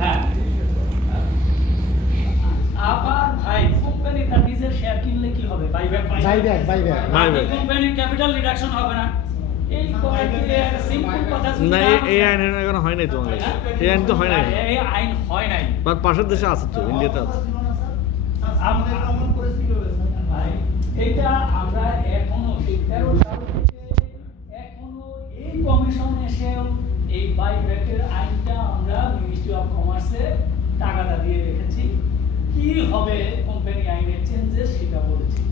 হ্যাঁ আবার ভাই কোম্পানি তার নিজের শেয়ার কিনলে কি হবে? বাইব্যাক কোম্পানির ক্যাপিটাল রিডাকশন হবে না। এই কথা কি একটা সিম্পল কথা না, এই আইন এখনো হয় নাই তো বাংলাদেশে। এই আইন তো হয় নাই, এই আইন হয় নাই। বাট পাশের দেশে আছে তো, ইন্ডিয়াতে আছে। ভাই এটা আমরা এখনো 13 সাল থেকে এখনো এই কমিশন এসেও এই বাইব্যাকের আইনটা আমরা মিনিস্ট্রি অফ কমার্সে টাকাটা দিয়ে রেখেছি। কি হবে কোম্পানি আইনের চেঞ্জেস সেটা বলেছি,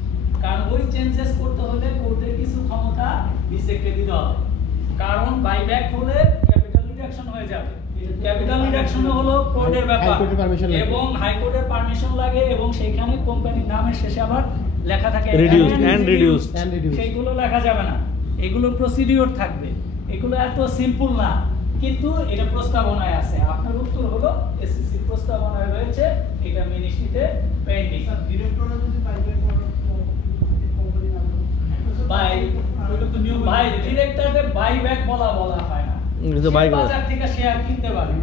কারণ ওই চেঞ্জেস করতে হলে কোর্টের কিছু ক্ষমতা বিসেককে দিতে হবে। কারণ বাইব্যাক হলে ক্যাপিটাল রিডাকশন হয়ে যাবে। ক্যাপিটাল রিডাকশন হলো কোর্টের ব্যাপার এবং হাইকোর্টের পারমিশন লাগে এবং সেখানে কোম্পানির নামের শেষে আবার লেখা থাকে রিডিউসড, সেইগুলো লেখা যাবে না। এগুলো প্রসিডিওর থাকবে। এগুলো এত সিম্পল না, কিন্তু এটা প্রস্তাবনায় আছে। আপনার উত্তর হলো এসএসসি প্রস্তাবনায় রয়েছে, এটা মিনিস্ট্রিতে পেন্ডিং। ডিরেক্টররা যদি বাইব্যাক ভাই ডিরেক্টরকে বাইব্যাক বলা হয় না, বাজার থেকে শেয়ার কিনতে পারে।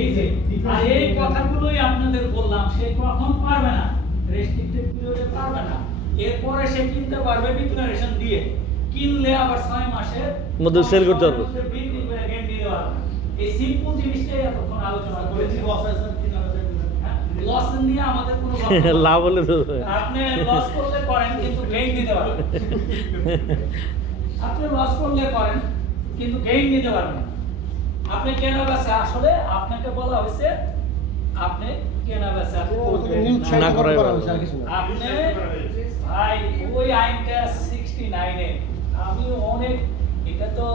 এই যে আর এই কথাগুলোই আপনাদের বললাম, সে কখন পারবে না, রেস্ট্রিক্টেড পিরিয়ডে পারবে না। এরপরে সে কিনতে পারবে ডিক্লারেশন দিয়ে, কিনলে আবার 6 মাসের মধ্যে সেল করতে পারবে। এই সিম্পল জিনিসটাই এতক্ষণ আলোচনা করেছি। লস নিয়ে আমাদের কোনো লাভ হলে তো আপনি লস করলে করেন, কিন্তু গেইন নিতে পারবেন। আপনি লস করলে করেন, কিন্তু গেইন নিতে পারবেন। আপনি কেনা বেচা, আসলে আপনাকে বলা হয়েছে আপনি কেনা বেচা না করাই ভালো। আপনি ভাই ওই আইনটা 69 এ আমি অনেক, এটা তো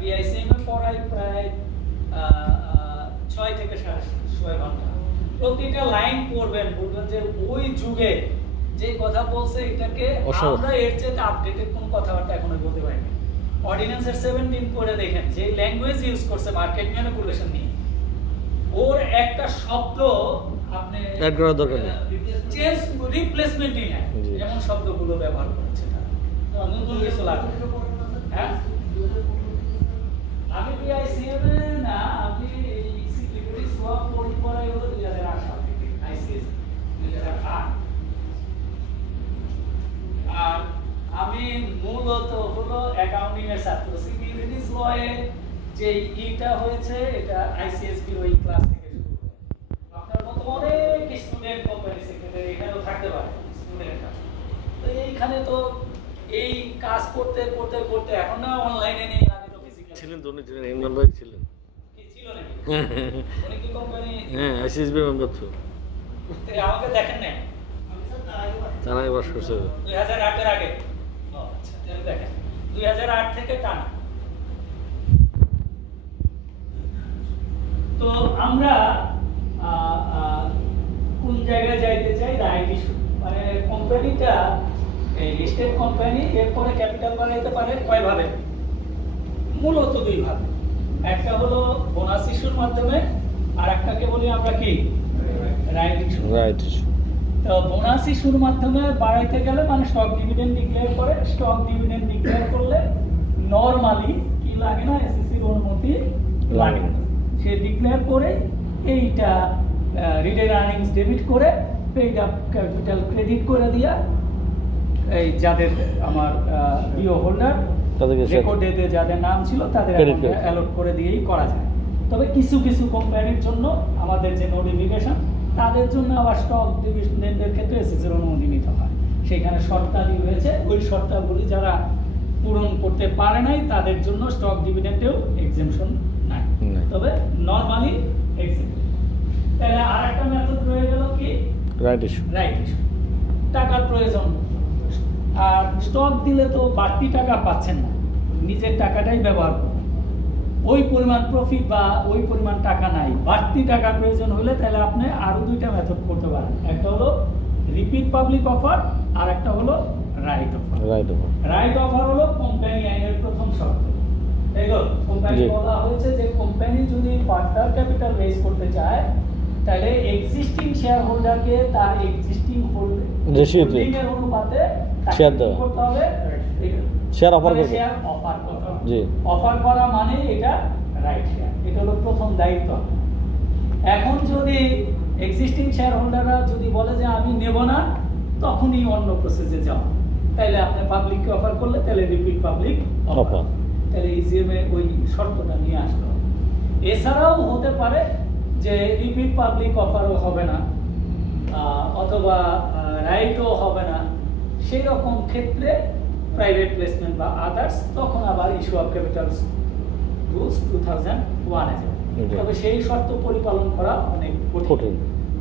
বিআইসিএম এ পড়াই প্রায় 6 থেকে 6.5 ঘন্টা। প্রতিটা লাইন পড়বেন, বলবেন যে ওই যুগে যে কথা বলছে এটাকে আমরা এর চেয়ে আপডেটেড কোন কথাবার্তা এখনো বলতে পারিনি। অর্ডিন্যান্সের 17 করে দেখেন যে ল্যাঙ্গুয়েজ ইউজ করছে মার্কেট ম্যানিপুলেশন নিয়ে, ওর একটা শব্দ আপনি অ্যাড করার দরকার নেই, চেঞ্জ রিপ্লেসমেন্টই না, যেমন শব্দগুলো ব্যবহার করেছে তারা নতুন কিছু লাগবে। হ্যাঁ আমি বিআইসিএম এ না, আমি সিকিউরিটি সোয়াপ পড়াই হলো 2008 সাল থেকে, আইসিএস 2008। আর আমি মূলত হলো অ্যাকাউন্টিং এর ছাত্র। সিকিউরিটিজ লয়ে যে ইটা হয়েছে এটা আইসিএসবি ওই ক্লাস থেকে শুরু করে। আপনার মতো অনেক স্টুডেন্ট কোম্পানি সেক্রেটারি এখানেও থাকতে পারে স্টুডেন্টরা। তো এইখানে তো এই কাজ করতে করতে করতে এখন না অনলাইনে নেই, আগে তো ফিজিক্যাল ছিলেন। তো ছিলেন, ইমরান ভাই ছিলেন। কি ছিল নাকি? উনি কি কোম্পানি? হ্যাঁ, আইসিএসবি মেম্বার তো। আমাকে দেখেন না, তারা বাস করছে 2008 এর আগে। ও আচ্ছা, তাহলে দেখেন 2008 থেকে টানা। তো আমরা কোন জায়গায় যাইতে চাই? রাইট ইস্যু, মানে কোম্পানিটা এই লিস্টেড কোম্পানি এরপরে ক্যাপিটাল বানাইতে পারে কয় ভাবে? মূলত 2 ভাবে। একটা হলো বোনাস ইস্যুর মাধ্যমে, আর একটাকে বলি আমরা কি রাইট ইস্যু। Right issue. তো বোনাস ইস্যুর মাধ্যমে বাড়াইতে গেলে মানে স্টক ডিভিডেন্ড ডিক্লেয়ার করে। স্টক ডিভিডেন্ড ডিক্লেয়ার করলে নরমালি কি লাগে না, এসএসসির অনুমতি লাগে না। সে ডিক্লেয়ার করে এইটা রিটেন আর্নিংস ডেবিট করে পেইড আপ ক্যাপিটাল ক্রেডিট করে দিয়া এই যাদের আমার বিও হোল্ডার রেকর্ড ডেতে যাদের নাম ছিল তাদের অ্যালট করে দিয়েই করা যায়। তবে কিছু কিছু কোম্পানির জন্য আমাদের যে নোটিফিকেশন, তাদের জন্য আবার স্টক ডিভিডেন্ডের ক্ষেত্রে এসএসসির অনুমতি নিতে হয়। সেখানে শর্তাদি রয়েছে, ওই শর্তাবলী যারা পূরণ করতে পারে নাই তাদের জন্য স্টক ডিভিডেন্ডেও এক্সেমশন নাই, তবে নরমালি এক্সেমশন। তাহলে আরেকটা মেথড রয়ে গেল কি রাইট ইস্যু। রাইট ইস্যু, টাকার প্রয়োজন। আর স্টক দিলে তো বাড়তি টাকা পাচ্ছেন না, নিজের টাকাটাই ব্যবহার করুন। ওই পরিমাণ প্রফিট বা ওই পরিমাণ টাকা নাই, বাড়তি টাকার প্রয়োজন হলে তাহলে আপনি আরো 2টা মেথড করতে পারেন। একটা হলো রিপিট পাবলিক অফার, আর একটা হলো রাইট অফার। রাইট অফার হলো কোম্পানি আইনের প্রথম শর্ত। তাই তো কোম্পানি বলা হয়েছে যে কোম্পানি যদি ফার্দার ক্যাপিটাল রেজ করতে চায় তাহলে এক্সিস্টিং শেয়ার হোল্ডারকে তার এক্সিস্টিং হোল্ডিং এর অনুপাতে শেয়ার করতে হবে, শেয়ার অফার করবে। শেয়ার অফার করতে হবে। জি, অফার করা মানে এটা রাইট শেয়ার। এটা হলো প্রথম দায়িত্ব। যদি এক্সিস্টিং শেয়ার হোল্ডাররা যদি বলে যে আমি নেব না, তখনই অন্য প্রসেসে যাও, তাহলে আপনি পাবলিককে অফার করলে তাহলে রিপিট পাবলিক অফার, তাহলে ইজিএমে ওই শর্তটা নিয়ে আসতে হবে। এছাড়াও হতে পারে যে রিপিট পাবলিক অফারও হবে না, অথবা রাইটও হবে না, সেই রকম ক্ষেত্রে প্রাইভেট প্লেসমেন্ট বা আদার্স, তখন আবার ইস্যু অফ ক্যাপিটাল রুলস 2001 এ যাবে। তবে সেই শর্ত পরিপালন করা অনেক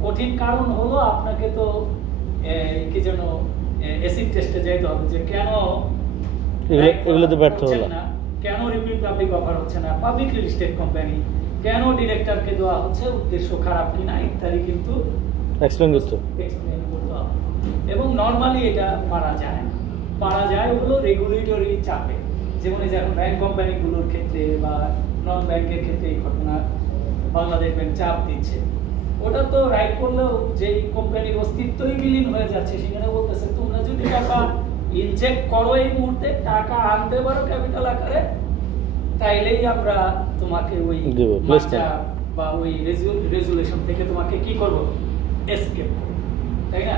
কঠিন। কারণ হলো আপনাকে তো কি যেন অ্যাসিড টেস্টে যেতে হবে যে কেন এগুলোতে ব্যর্থ হলো না, কেন রিপিট পাবলিক অফার হচ্ছে না, পাবলিকলি লিস্টেড কোম্পানি কেন ডিরেক্টরকে দেওয়া হচ্ছে, উদ্দেশ্য খারাপ কিনা ইত্যাদি কিন্তু এক্সপ্লেইন করতে হবে। এবং নরমালি এটা পারা যায় না, পারা যায় হলো রেগুলেটরি চাপে, যেমন এই যে এখন ব্যাংক কোম্পানিগুলোর ক্ষেত্রে বা নন ব্যাংকের ক্ষেত্রে এই ঘটনা বাংলাদেশ ব্যাংক চাপ দিচ্ছে। ওটা তো রাইট করলেও যে কোম্পানির অস্তিত্বই বিলীন হয়ে যাচ্ছে, সেখানে বলতেছে তোমরা যদি টাকা ইনজেক্ট করো এই মুহূর্তে, টাকা আনতে পারো ক্যাপিটাল আকারে, তাইলেই আমরা তোমাকে ওই বাচ্চা বা ওই রেজুলেশন থেকে তোমাকে কি করবো, এসকেপ করবো, তাই না?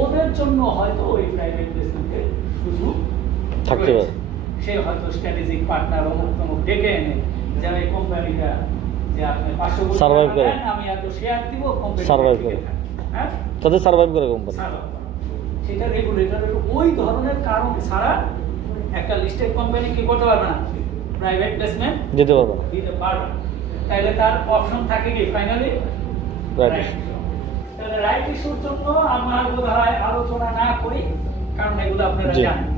ওদের জন্য হয়তো ওই প্রাইভেট প্লেসমেন্টের সুযোগ থাকতে পারে। সে হয়তো স্ট্র্যাটেজিক পার্টনার অমুক ডেকে এনে যারা এই কোম্পানিটা যে আপনি 500 কোটি সার্ভাইভ করে, আমি এত শেয়ার দিব, কোম্পানি সার্ভাইভ করে, হ্যাঁ তাদের সার্ভাইভ করে কোম্পানি, সেটা রেগুলেটরের ওই ধরনের কারণ ছাড়া একটা লিস্টেড কোম্পানি কি করতে পারবে না, প্রাইভেট প্লেসমেন্ট দিতে পারবে না, দিতে পারবে। তাহলে তার অপশন থাকে কি ফাইনালি রাইট। তাহলে রাইট ইস্যুর জন্য আমরা বোধহয় আলোচনা না করি, কারণ এগুলো আপনারা জানেন।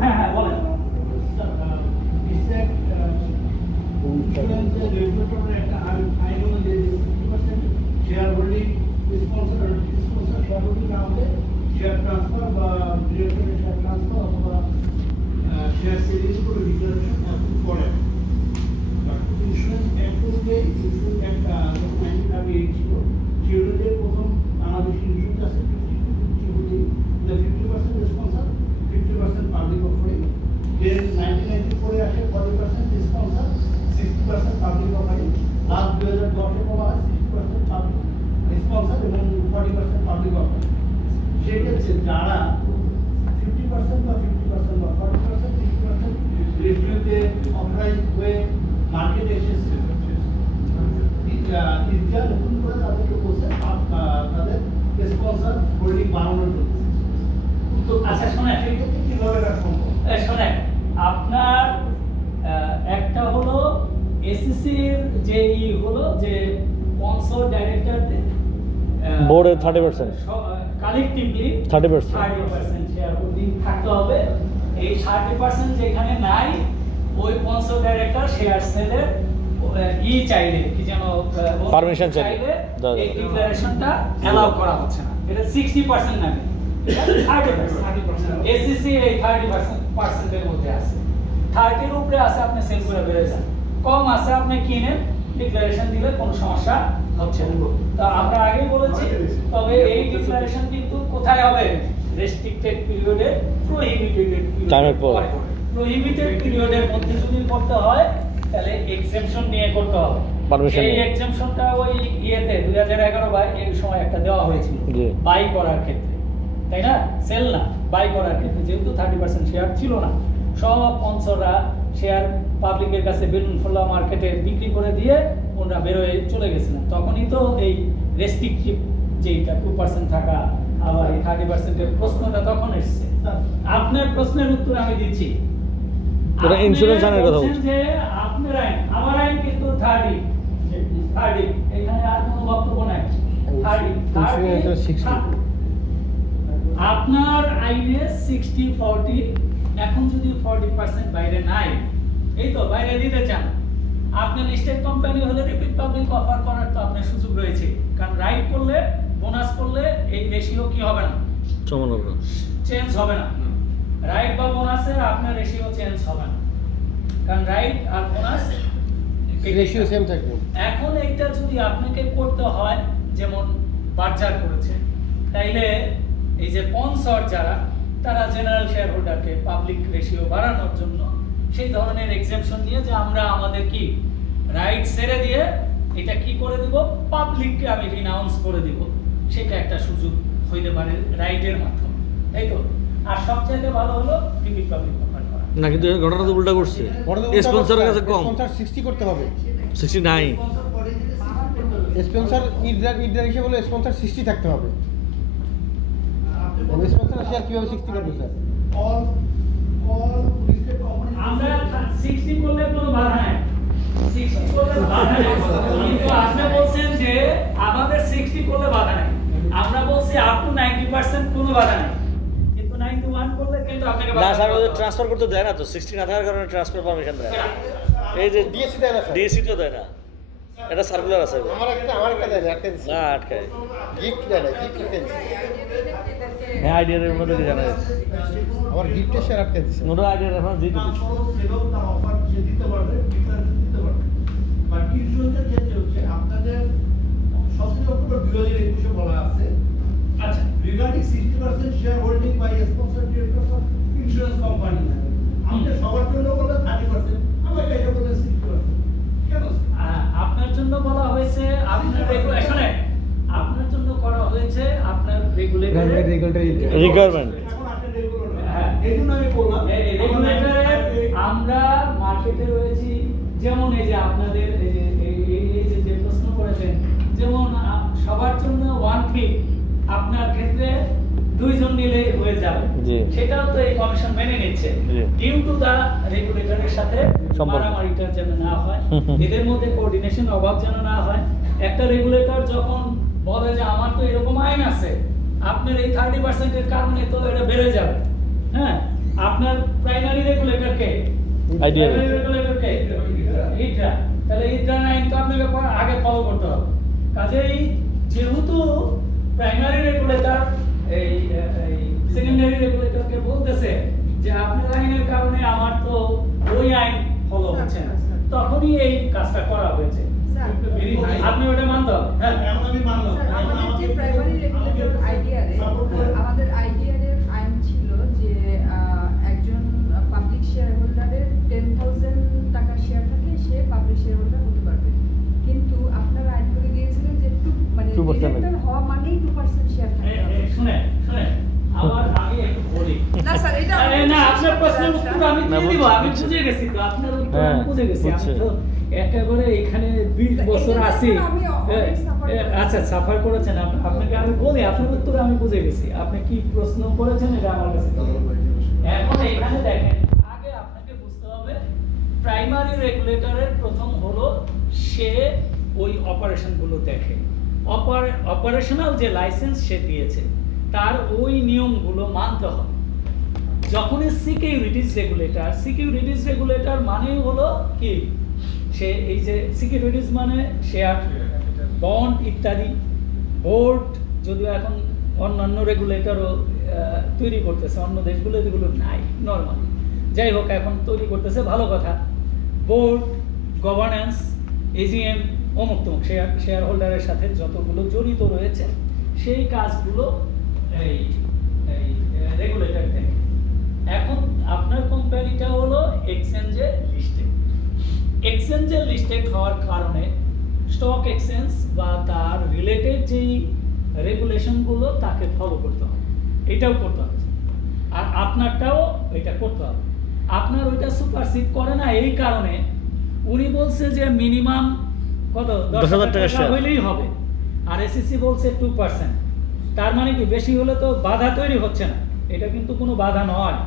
হ্যাঁ হ্যাঁ বলেন। শেয়ার হোল্ডিং স্পন্সর না হলে শেয়ার ট্রান্সফার বা ডিরেক্টরের শেয়ার ট্রান্সফার অথবা শেয়ার সেলিং করে ডিক্লারেশন এখন করে। ইন্স্যুরেন্স অ্যাক্ট অনুযায়ী ইন্স্যুরেন্স অ্যাক্ট যখন 1938 ছিল, সেই অনুযায়ী প্রথম বাংলাদেশি ইন্স্যুরেন্স আছে 50% স্পন্সর, 50% পাবলিক অফারিং। দেন 1994 আসে 40% স্পন্সর, 60% পাবলিক অফারিং। লাস্ট 2010 বলা হয় 60% পাবলিক স্পন্সর এবং 40% পাবলিক অফারিং। সেক্ষেত্রে যারা 50% বা 40% বা 40% 60% রেশিওতে অথরাইজ হয়ে মার্কেটে এসেছে, ইন্ডিয়া নতুন করে তাদেরকে বলছে তাদের স্পন্সর হোল্ডিং বাড়ানোর জন্য। আচ্ছা শোনেন, সেক্ষেত্রে কিভাবে এটা সম্ভব? শোনেন, আপনার একটা হলো এসিসির যে হলো যে স্পন্সর ডাইরেক্টরদের বোর্ডে 30% কালেক্টিভলি 30% শেয়ার হোল্ডিং থাকতে হবে। এই 30% যেখানে নাই, ওই স্পন্সর ডাইরেক্টর শেয়ার সেলের চাইলে কি যেন পারমিশন চাইলে এই ডিক্লারেশনটা অ্যালাউ করা হচ্ছে না। এটা 60% না, এটা 30%। এসিসি এই 30% এর মধ্যে আছে, 30 এর উপরে আছে আপনি সেল করে বেড়ে যান, কম আছে আপনি কিনেন, ডিক্লারেশন দিলে কোনো সমস্যা হচ্ছে না। তো আমরা আগেই বলেছি, তবে এই ডিক্লারেশন কিন্তু কোথায় হবে, রেস্ট্রিক্টেড পিরিয়ডে, প্রহিবিটেড টাইমের পর। প্রহিবিটেড পিরিয়ডের মধ্যে যদি করতে হয় তাহলে এক্সেপশন নিয়ে করতে হবে। এই এক্সেপশনটা ওই ইয়েতে 2011 বা এই সময় একটা দেওয়া হয়েছিল বাই করার ক্ষেত্রে, তাই না? সেল না, বাই করার ক্ষেত্রে, যেহেতু 30% শেয়ার ছিল না, সব স্পন্সররা শেয়ার পাবলিকের কাছে বেলুন ফোলা মার্কেটে বিক্রি করে দিয়ে ওরা বেরোয় চলে গেছিলেন। তখনই তো এই রেস্ট্রিকটিভ যেটা 2% থাকা, আবার এই 30% প্রশ্নটা তখন এসছে। আপনার প্রশ্নের উত্তর আমি দিচ্ছি। ইন্স্যুরেন্স আইনের কথা বলছি, যে আপনার আইন, আমার আইন কিন্তু 30, এখানে আর কোনো বক্তব্য নাই। 30 আপনার আইনে 60-40, এখন যদি 40% বাইরে নাই, এই তো বাইরে দিতে চান, আপনার লিস্টেড কোম্পানি হলে রিপিট পাবলিক অফার করার তো আপনার সুযোগ রয়েছে। কারণ রাইট করলে, বোনাস করলে এই রেশিও কি হবে না, চেঞ্জ হবে না। রাইট বা বোনাসে আপনার রেশিও চেঞ্জ হবে না, কারণ রাইট আর বোনাস রেশিও সেম থাকবে। এখন এইটা যদি আপনাকে করতে হয়, যেমন বার্জার করেছে, তাইলে এই যে স্পন্সর যারা, তারা জেনারেল শেয়ার হোল্ডারকে পাবলিক রেশিও বাড়ানোর জন্য সেই ধরনের এক্সেপশন নিয়ে যে আমরা আমাদের কি রাইট ছেড়ে দিয়ে এটা কি করে দিব, পাবলিককে আমি রিনাউন্স করে দিব, সেটা একটা সুযোগ হইতে পারে রাইটের মাধ্যমে, তাই তো। আর সবচেয়ে ভালো হলো প্রিভিক পাবলিক অফার করা। না, কিন্তু এই ঘটনা তো উল্টা করছে, স্পন্সরের কাছে কম, স্পন্সর 60 করতে হবে। 69 স্পন্সর করে দিলে 60 করতে হবে। স্পন্সর ইডার হিসেবে হলো স্পন্সর 60 থাকতে হবে। আপনি স্পন্সর শেয়ার কিভাবে 60 করবে স্যার? all listed companies আমরা 60 করলে কোনো বাধা নাই, 60 করলে বাধা নাই, কিন্তু আপনি বলছেন যে আমাদের 60 করলে বাধা নাই, আমরা বলছি আপ টু 90% কোনো বাধা নাই, কিন্তু 91 করলে কিন্তু আপনাকে না বাধা স্যার, করতে ওদের হবে। ট্রান্সফার করতে দেয় না তো, 60 না থাকার কারণে ট্রান্সফার পারমিশন দেয় না। এই যে ডিএসসি দেয় না স্যার। ডিএসসি তো দেয় না, এটা সার্কুলার আছে। আমার একটা দেয় না, আটকে দিচ্ছে। না, আটকায়। গিফট দেয় না, গিফট আটকে দিচ্ছে। হ্যাঁ, আইডিয়ার মধ্যে কি জানা যাচ্ছে, আমার গিফটের শেয়ার আটকে দিচ্ছে। ওটা আইডিয়ার রেফারেন্স দিয়ে দিচ্ছে। তারপরও সেও তার অফার সে দিতে পারবে, ডিফারেন্স দিতে পারবে। বাট ইনস্যুরেন্সের ক্ষেত্রে হচ্ছে আপনাদের 17 অক্টোবর 2021 বলা আছে, আচ্ছা, regarding 60% share holding by a sponsor director of insurance company, আপনি সবার জন্য বলে 30%, আমার কাছে বলে 60%। কেন? আপনার জন্য বলা হয়েছে, আপনার রেগুলেশনে আপনার জন্য করা হয়েছে, আপনার রেগুলেটরে রিকোয়ারমেন্ট এখন আপনি রেগুলার হ্যাঁ। এই জন্য আমি বললাম রেগুলেটরে আমরা মার্কেটে রয়েছি, যেমন এই যে আপনাদের যে প্রশ্ন করেছেন, যেমন সবার জন্য 1 ফি, আপনার ক্ষেত্রে 2 জন নিলে হয়ে যাবে, জি। সেটাও তো এই কমিশন মেনে নিচ্ছে, জি। ডিউ টু দা রেগুলেটরের সাথে সম্পর্ক। মারামারিটা যেন না হয়, এদের মধ্যে কোঅর্ডিনেশন অভাব যেন না হয়। একটা রেগুলেটর যখন বলে যে আমার তো এরকম আইন আছে, আপনার এই 30% এর কারণে তো এটা বেড়ে যাবে, হ্যাঁ, আপনার প্রাইমারি রেগুলেটর কে, আইডিয়া রেগুলেটর কে, ইটরা, তাহলে ইটরা আইন তো আপনাকে আগে ফলো করতে হবে। কাজেই যেহেতু প্রাইমারি রেগুলেটর এই সেকেন্ডারি রেগুলেটরকে বলতেছে যে আপনার আইনের কারণে আমার তো ওই আইন ফলো হচ্ছে না, তখনই এই কাজটা করা হয়েছে। আপনি ওটা মানতে হবে, হ্যাঁ। এখন আমি মানলাম স্যার, আমাদের যে প্রাইমারি রেগুলেটর আইডিআরে, আমাদের আইডিআরের আইন ছিল যে একজন পাবলিক শেয়ার হোল্ডারের 10,000 টাকার শেয়ার থাকলে সে পাবলিক শেয়ার হোল্ডার হতে পারবে, কিন্তু আপনারা আইন করে দিয়েছিলেন যে মানে 2% ডিরেক্টর হওয়া মানেই 2% শেয়ার থাকতে হবে। শুনে আবার আমি একটু বলি না স্যার, এটা না, আপনার প্রশ্নের উত্তর আমি দিয়ে দিব, আমি বুঝে গেছি তো আপনার উত্তর আমি হ্যাঁ, বুঝে গেছি, আমি বুঝছে। তো একেবারে এখানে 20 বছর এটা আছি। আমি অনেক suffer করেছি। আচ্ছা, সাফার করেছেন, আপনাকে আমি বলি আপনার উত্তর আমি বুঝে গেছি, আপনি কি প্রশ্ন করেছেন এটা আমার কাছে। এখন এখানে দেখেন, আগে আপনাকে বুঝতে হবে প্রাইমারি রেগুলেটরের প্রথম হলো সে ওই অপারেশনগুলো দেখে, অপারেশনাল যে লাইসেন্স সে দিয়েছে তার ওই নিয়মগুলো মানতে হবে। যখনই সিকিউরিটিজ রেগুলেটর মানেই হলো কি, সে এই যে সিকিউরিটিজ মানে শেয়ার, বন্ড ইত্যাদি, বোর্ড, যদিও এখন অন্যান্য রেগুলেটরও তৈরি করতেছে, অন্য দেশগুলো এগুলো নাই নর্মালি, যাই হোক এখন তৈরি করতেছে, ভালো কথা। বোর্ড, গভর্নেন্স, এজিএম, অমুক তমুক শেয়ার হোল্ডারের সাথে যতগুলো জড়িত রয়েছে সেই কাজগুলো এই রেগুলেটর দেখে। এখন আপনার কোম্পানিটা হলো এক্সচেঞ্জে লিস্টেড হওয়ার কারণে স্টক এক্সচেঞ্জ বা তার রিলেটেড যেই রেগুলেশনগুলো তাকে ফলো করতে হবে, এটাও করতে হবে, আর আপনারটাও এটা করতে হবে। আপনার ওইটা সুপারসিড করে না, এই কারণে উনি বলছে যে মিনিমাম কত 10,000 টাকা হইলেই হবে, আর এসএসসি বলছে 2%, তার মানে কি বেশি হলে তো বাধা তৈরি হচ্ছে না, এটা কিন্তু কোনো বাধা নয়,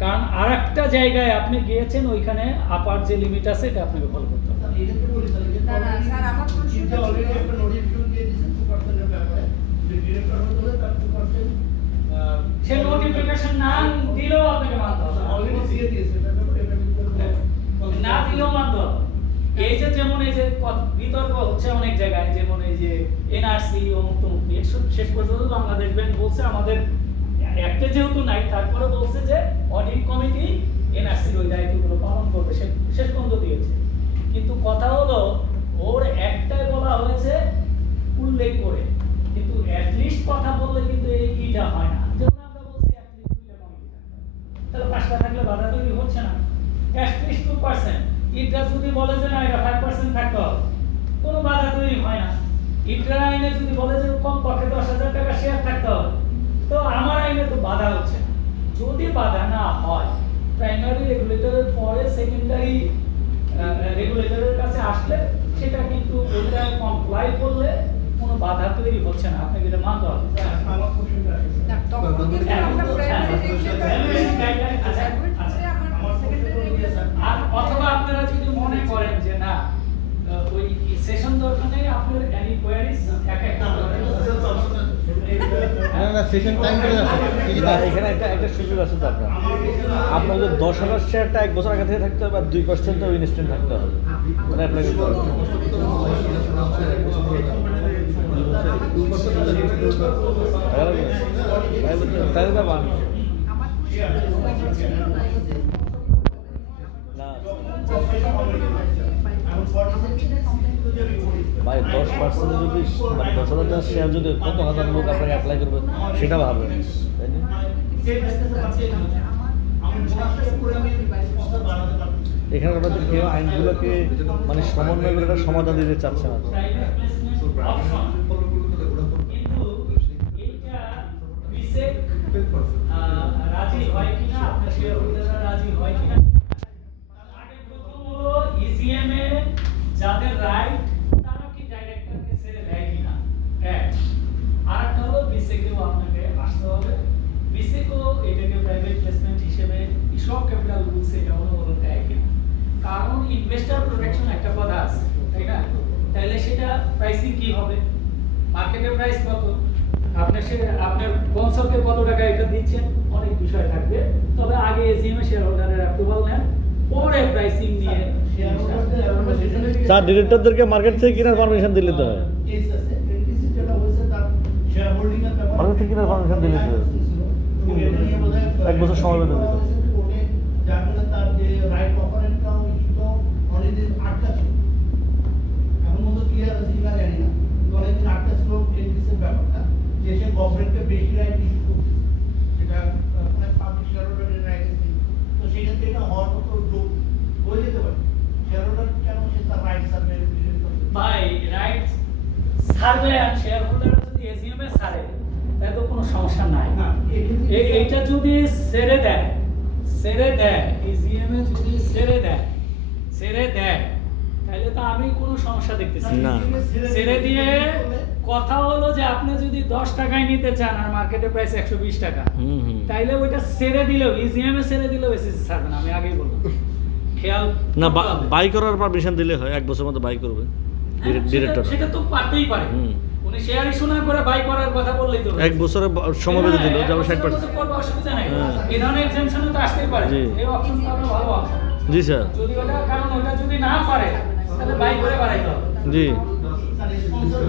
কারণ আর একটা জায়গায় আপনি গিয়েছেন, ওইখানে আপার যে লিমিট আছে এটা আপনাকে ফলো করতে হবে। এটা তো বলি স্যার, না, না, স্যার, আমার প্রশ্নটা অলরেডি ছিল- একটা নোটিফিকেশন দিয়ে দিয়েছে 2% এর ব্যাপারে, যে ডিরেক্টর হতে হলে তার 2% সে নোটিফিকেশন না দিলেও আপনাকে মানতে হবে, অলরেডি দিয়ে দিয়েছে, এটা ব্যাপারে এটা না দিলেও মানতে হবে। এই যে যেমন এই যে বিতর্ক হচ্ছে অনেক জায়গায়, যেমন এই যে এনআরসি অমুক তমুক নিয়ে, শেষ পর্যন্ত বাংলাদেশ ব্যাংক বলছে আমাদের একটা যেহেতু নাই, তারপরে বলছে যে অডিট কমিটি এনআরসির ওই দায়িত্বগুলো পালন করবে, শেষ পর্যন্ত দিয়েছে। কিন্তু কথা হলো ওর একটাই বলা হয়েছে উল্লেখ করে, কিন্তু অ্যাটলিস্ট কথা বললে কিন্তু এইটা হয় না, যেমন আমরা বলছি অ্যাটলিস্ট 2টা কমিটি থাকতে হবে, তাহলে 5টা থাকলে বাধা তৈরি হচ্ছে না। অ্যাটলিস্ট 2%, এটা যদি বলে যে না এটা 5% থাকতে হবে, কোনো বাধা তৈরি হয় না। ইকরা আইনে যদি বলে যে কমপক্ষে 10,000 টাকা শেয়ার থাকতে হবে, তো আমার আইনে তো বাধা হচ্ছে না। যদি বাধা না হয়, প্রাইমারি রেগুলেটরের পরে সেকেন্ডারি রেগুলেটরের কাছে আসলে সেটা কিন্তু ওটা কমপ্লাই করলে কোনো বাধা তৈরি হচ্ছে না, আপনাকে এটা মানতে হবে। আমার কোশ্চেনটা আছে না, তখন কিন্তু আমরা প্রাইমারি আর অথবা আপনারা যদি মনে করেন যে না ওই সেশন দরকার নেই, আপনার এনি কোয়ারিজ এক একটা না সেশন টাইম করে যাচ্ছে না, এখানে একটা সুযোগ আছে তো আপনার। আপনার যদি 10,000 শেয়ারটা 1 বছর আগে থেকে থাকতে হবে, আর 2% ইনস্ট্যান্ট থাকতে হবে, মানে অ্যাপ্লাই করতে হবে। তাহলে তো বান না ভাই, 10% যদি মানে 10,000 শেয়ার যদি কত হাজার লোক আপনাকে অ্যাপ্লাই করবে সেটা ভাববেন, তাই না? এখানে আপনাদের কেউ আইনগুলোকে মানে সমন্বয় করে একটা সমাধান দিতে চাচ্ছে না। প্রাইভেট প্লেসমেন্ট অপশন, কিন্তু এইটা বিশেক রাজি হয় কিনা, আপনার শেয়ার হোল্ডাররা রাজি হয় কিনা। আগে প্রথম হলো ইজিএম এ যাদের রাইট তারা কি ডাইরেক্টরকে ছেড়ে দেয় কিনা, এক। আরেকটা হলো বিসেকেও আপনাকে আসতে হবে, বিসেকও এটাকে প্রাইভেট প্লেসমেন্ট হিসেবে সব ক্যাপিটাল রুলস এটা অনুমোদন দেয় কিনা। কারণ ইনভেস্টর প্রোটেকশন একটা কথা আছে, তাই না? তাহলে সেটা প্রাইসিং কি হবে, মার্কেটের প্রাইস কত, আপনার স্পন্সরকে কত টাকা এটা দিচ্ছেন, অনেক বিষয় থাকবে। তবে আগে এজিএম এ শেয়ার হোল্ডারের অ্যাপ্রুভাল নেন, পরে প্রাইসিং নিয়ে স্যার ডিরেক্টরদেরকে মার্কেট থেকে কেনার পারমিশন দিলে তো হয়। কেস আছে এনটিসি যেটা হয়েছে তার শেয়ার হোল্ডিং এর ব্যাপারে মার্কেট থেকে কেনার পারমিশন দিলে তো হয়। এটা নিয়ে বোধহয় 1 বছর সময় বেঁধে দিল। কোর্টে যার ফলে তার যে রাইট অফারেন্টটাও ইস্যুটাও অনেকদিন আটকা ছিল, এখন মতো ক্লিয়ার আছে কিনা জানি না, কিন্তু অনেকদিন আটকা ছিল এনটিসির ব্যাপারটা, যে সে গভর্নমেন্টকে বেশি রাইট ইস্যু করছে, যেটা অনেক পাবলিক শেয়ার হোল্ডারের রাইট নেই। তো সেক্ষেত্রে এটা হওয়ার মতো যোগ হয়ে যেতে পারে। শেয়ার হোল্ডার কেন সে তার রাইট সার্ভে ভাই রাইট সার্ভে আর শেয়ার হোল্ডার যদি এজিএম এ ছাড়ে তাহলে তো কোনো সমস্যা নাই। না, এইটা যদি ছেড়ে দেয় এজিএম এ যদি ছেড়ে দেয় তাহলে তো আমি কোনো সমস্যা দেখতেছি না। না। ছেড়ে দিয়ে কথা হলো যে আপনি যদি 10 টাকায় নিতে চান আর মার্কেটে প্রাইস 120 টাকা, তাইলে ওইটা ছেড়ে দিলেও ইজিএম এ ছেড়ে দিলেও এসএসসি ছাড়বে না, আমি আগেই বললাম। খেয়াল না, করতে হবে। বাই করার পারমিশন দিলে হয়, 1 বছর মতো বাই করবে হ্যাঁ, ডিরেক্টর। সেটা তো পারতেই পারে। উনি শেয়ার ইস্যু না করে বাই করার কথা বললেই তো 1 বছরে সময় বেঁধে দিল যে আমি 60%। করবো, অসুবিধা নাই। হ্যাঁ। এই ধরনের এক্সামশনে তো আসতেই পারে। জি। এই অপশনটা আমরা ভালো অপশন। জি স্যার, যদি ওটা কারণ ওটা যদি না পারে তাহলে বাই করে বাড়াইতে হবে। জি। স্পন্সর